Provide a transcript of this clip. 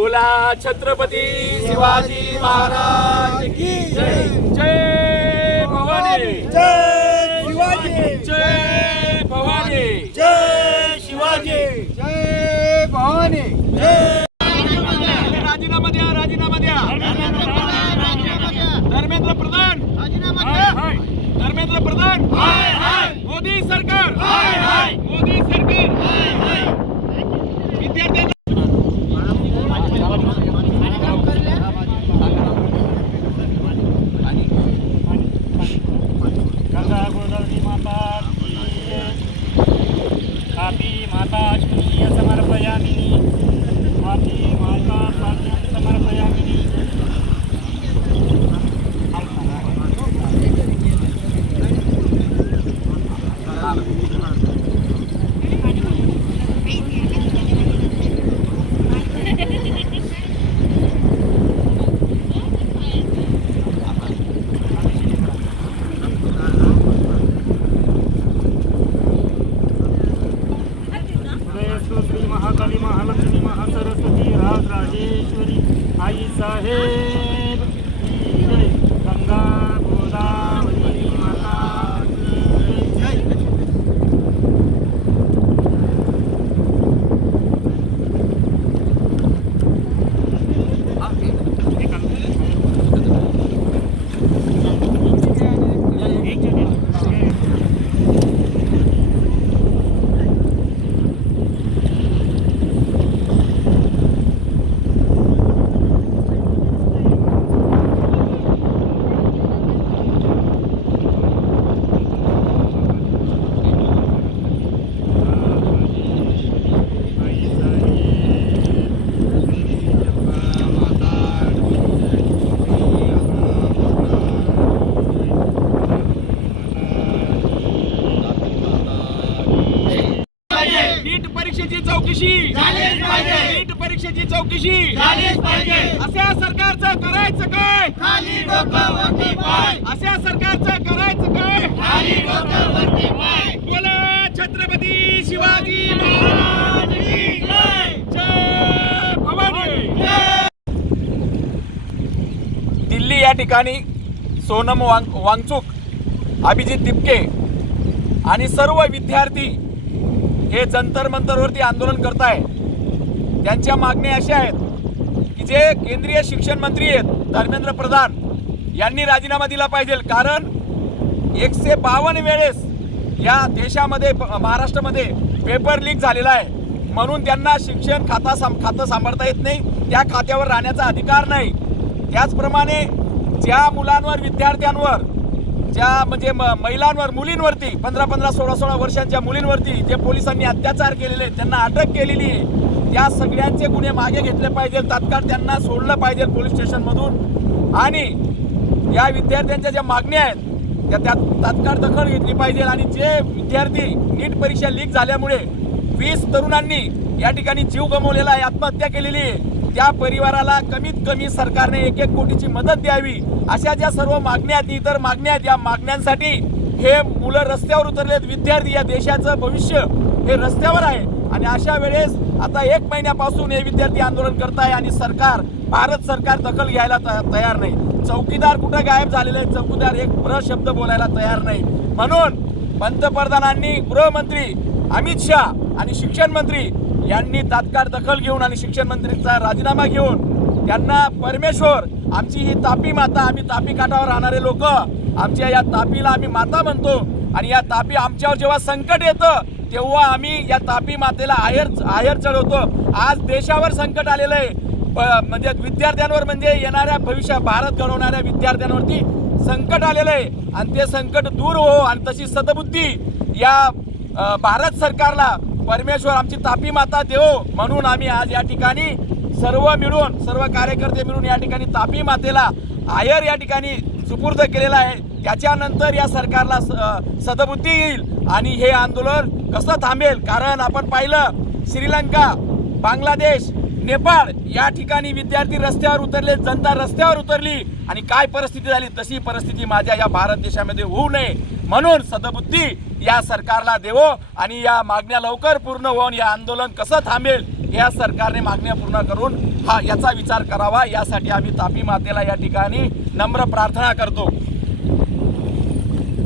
बोला छत्रपती शिवाजी महाराज की जय। जय भवानी, जय शिवाजी, जय भवानी, जय शिवाजी, जय भवानी, जय। राजीनामा द्या, राजीनामा द्या। धर्मेंद्र प्रधान धर्मेंद्र प्रधान, मोदी सरकार, मोदी सरकार। विद्यार्थ्यांना गंगा गोदावरी माता कापी माता अश्वनीय समर्पयामि, कापी माता साक्ष्यं समर्पयामि। श्री महाकाली महालक्ष्मी महासरस्वती राजराजेश्वरी आई साहेब की जय। गंगा गोदावरी माता की जय। नीट परीक्षेची चौकशी झालीच पाहिजे, नीट परीक्षेची चौकशी झालीच पाहिजे। अशा सरकारचं करायचं काय, खाली डोकं वरती पाय। अशा सरकारचं करायचं काय, खाली डोकं वरती पाय। बोला छत्रपती शिवाजी महाराज की जय। जय भवानी, जय। दिल्ली या ठिकाणी सोनम वांगचुक, अभिजित तिपके आणि सर्व विद्यार्थी हे जंतर मंतरवरती आंदोलन करताय। त्यांच्या मागण्या अशा आहेत की जे केंद्रीय शिक्षण मंत्री आहेत धर्मेंद्र प्रधान यांनी राजीनामा दिला पाहिजे, कारण 152 वेळेस या देशामध्ये महाराष्ट्रामध्ये पेपर लीक झालेला आहे, म्हणून त्यांना शिक्षण खातं सांभाळता येत नाही, त्या खात्यावर राहण्याचा अधिकार नाही। त्याचप्रमाणे ज्या मुलांवर, विद्यार्थ्यांवर, ज्या म्हणजे महिलांवर, मुलींवरती 15-15, 16-16 वर्षांच्या मुलींवरती जे पोलिसांनी अत्याचार केलेले, त्यांना अटक केलेली आहे, त्या सगळ्यांचे गुन्हे मागे घेतले पाहिजे, तात्काळ त्यांना सोडलं पाहिजे पोलीस स्टेशनमधून। आणि या विद्यार्थ्यांच्या ज्या मागण्या आहेत त्या तात्काळ दखल घेतली पाहिजे। आणि जे विद्यार्थी नीट परीक्षा लीक झाल्यामुळे 20 तरुणांनी या ठिकाणी जीव गमावलेला आहे, आत्महत्या केलेली आहे, त्या परिवाराला कमीत कमी सरकारने 1-1 कोटीची मदत द्यावी। अशा ज्या सर्व मागण्या आहेत, इतर मागण्या आहेत, या मागण्यांसाठी हे मुलं रस्त्यावर उतरलेत। विद्यार्थी, या देशाचं भविष्य हे रस्त्यावर आहे आणि अशा वेळेस आता 1 महिन्यापासून हे विद्यार्थी आंदोलन करताय आणि सरकार, भारत सरकार दखल घ्यायला तयार नाही। चौकीदार कुठं गायब झालेले आहेत, चौकीदार एक शब्द बोलायला तयार नाही। म्हणून पंतप्रधानांनी, गृहमंत्री अमित शाह आणि शिक्षण मंत्री यांनी तात्काळ दखल घेऊन आणि शिक्षण मंत्रीचा राजीनामा घेऊन त्यांना परमेश्वर, आमची ही तापी माता, आम्ही तापी काठावर राहणारे लोक, आमच्या या तापीला आम्ही माता म्हणतो आणि या तापी आमच्यावर जेव्हा संकट येतं तेव्हा आम्ही या तापी मातेला आहेर चढवतो। आज देशावर संकट आलेलं आहे, म्हणजे विद्यार्थ्यांवर, म्हणजे येणाऱ्या भविष्यात भारत घडवणाऱ्या विद्यार्थ्यांवरती संकट आलेलं आहे आणि ते संकट दूर हो आणि तशी सद्बुद्धी या भारत सरकारला परमेश्वर, आमची तापी माता देव, म्हणून आम्ही आज या ठिकाणी सर्व कार्यकर्ते मिळून या ठिकाणी तापी मातेला आहेर या ठिकाणी सुपूर्द केलेला आहे। त्याच्यानंतर या सरकारला सद्बुद्धी येईल आणि हे आंदोलन कसं थांबेल, कारण आपण पाहिलं श्रीलंका, बांगलादेश, नेपाळ या ठिकाणी विद्यार्थी रस्त्यावर उतरले, जनता रस्त्यावर उतरली आणि काय परिस्थिती झाली, तशी परिस्थिती माझ्या या भारत देशामध्ये होऊ नये म्हणून सद्बुद्धी या सरकारला देवो आणि या मागण्या लवकर पूर्ण होऊन या आंदोलन कसं थांबेल या सरकारने मागण्या पूर्ण करून याचा विचार करावा, यासाठी आम्ही तापी मातेला या ठिकाणी नम्र प्रार्थना करतो.